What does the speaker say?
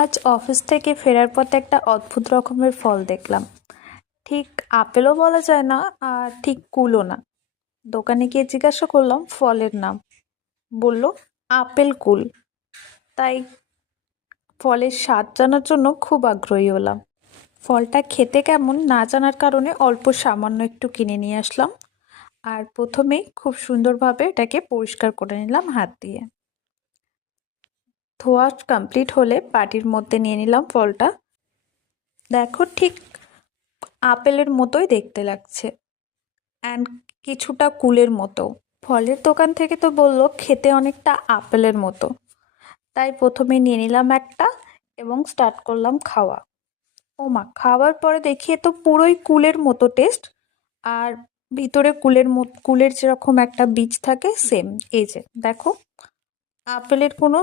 আজ অফিস থেকে ফেরার পথে একটা অদ্ভুত রকমের ফল দেখলাম। ঠিক আপেলও বলা যায় না, আর ঠিক কুলও না। দোকানে গিয়ে জিজ্ঞাসা করলাম ফলের নাম। বলল আপেল কুল। তাই ফলের স্বাদ জানার জন্য খুব আগ্রহী হলাম। ফলটা খেতে কেমন না জানার কারণে অল্প সামান্য একটু কিনে নিয়ে আসলাম। আর প্রথমেই খুব সুন্দরভাবে এটাকে পরিষ্কার করে নিলাম হাত দিয়ে। ধোয়া কমপ্লিট হলে বাটির মধ্যে নিয়ে নিলাম ফলটা। দেখো ঠিক আপেলের মতোই দেখতে লাগছে, অ্যান্ড কিছুটা কুলের মতো। ফলের দোকান থেকে তো বললো খেতে অনেকটা আপেলের মতো, তাই প্রথমে নিয়ে নিলাম একটা এবং স্টার্ট করলাম খাওয়া। ও মা, খাওয়ার পরে দেখি এ তো পুরোই কুলের মতো টেস্ট। আর ভিতরে কুলের যেরকম একটা বীজ থাকে সেম, এই যে দেখো আপেলের কোনো